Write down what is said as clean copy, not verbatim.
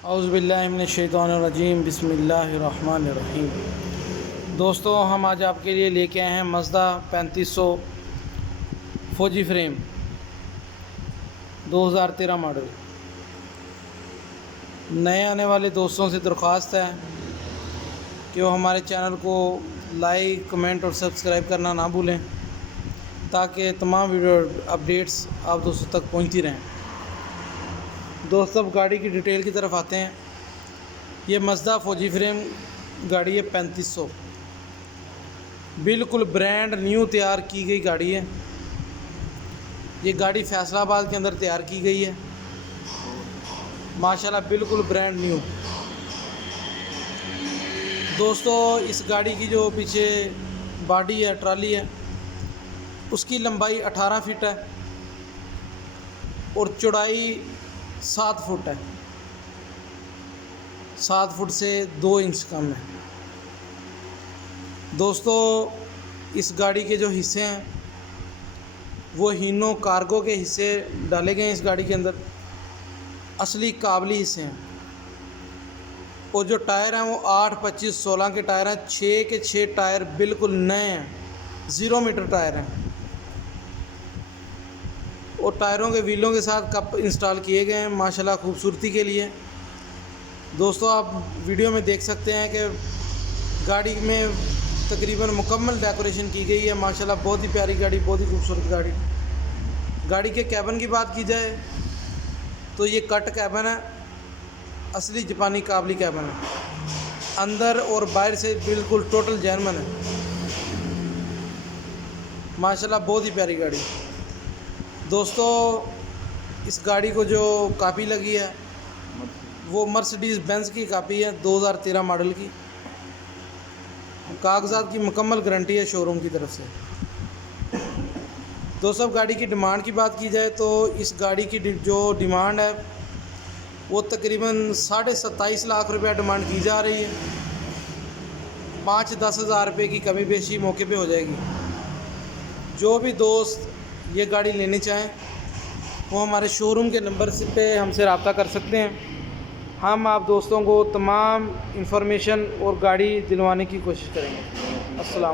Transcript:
औज़ुबिल्लाहिमिनश्शैतानिर्रजीम बिस्मिल्लाहिर्रहमानिर्रहीम। दोस्तों, हम आज आपके लिए लेके आए हैं मज़दा 3500 फौजी फ्रेम 2013 मॉडल। नए आने वाले दोस्तों से दरख्वास्त है कि वो हमारे चैनल को लाइक, कमेंट और सब्सक्राइब करना ना भूलें, ताकि तमाम वीडियो अपडेट्स आप दोस्तों तक पहुंचती रहें। दोस्तों, अब गाड़ी की डिटेल की तरफ आते हैं। ये मज़दा फौजी फ्रेम गाड़ी है 3500, बिल्कुल ब्रांड न्यू तैयार की गई गाड़ी है। ये गाड़ी फैसलाबाद के अंदर तैयार की गई है माशाल्लाह, बिल्कुल ब्रांड न्यू। दोस्तों, इस गाड़ी की जो पीछे बॉडी है, ट्राली है, उसकी लंबाई 18 फीट है और चौड़ाई 7 फुट है। 7 फुट से 2 इंच कम है। दोस्तों, इस गाड़ी के जो हिस्से हैं वो हीनो कार्गो के हिस्से डाले गए हैं इस गाड़ी के अंदर, असली काबली हिस्से हैं। और जो टायर हैं वो 8, 25, 16 के टायर हैं। 6 के 6 टायर बिल्कुल नए हैं, 0 मीटर टायर हैं और टायरों के व्हीलों के साथ कप इंस्टॉल किए गए हैं माशाल्लाह खूबसूरती के लिए। दोस्तों, आप वीडियो में देख सकते हैं कि गाड़ी में तकरीबन मुकम्मल डेकोरेशन की गई है माशाल्लाह। बहुत ही प्यारी गाड़ी, बहुत ही खूबसूरत गाड़ी। गाड़ी के कैबिन की बात की जाए तो ये कट कैबिन है, असली जापानी काबली कैबिन है। अंदर और बाहर से बिल्कुल टोटल जर्मन है माशाल्लाह, बहुत ही प्यारी गाड़ी। दोस्तों, इस गाड़ी को जो कापी लगी है वो मर्सिडीज़ बेंज की कापी है 2013 मॉडल की। कागजात की मुकम्मल गारंटी है शोरूम की तरफ से। दोस्तों, गाड़ी की डिमांड की बात की जाए तो इस गाड़ी की जो डिमांड है वो तकरीबन 27.5 लाख रुपया डिमांड की जा रही है। 5-10 हज़ार रुपये की कमी बेशी मौके पे हो जाएगी। जो भी दोस्त ये गाड़ी लेनी चाहें वो हमारे शोरूम के नंबर से पे हमसे रब्ता कर सकते हैं। हम आप दोस्तों को तमाम इंफॉर्मेशन और गाड़ी दिलवाने की कोशिश करेंगे। अस्सलाम।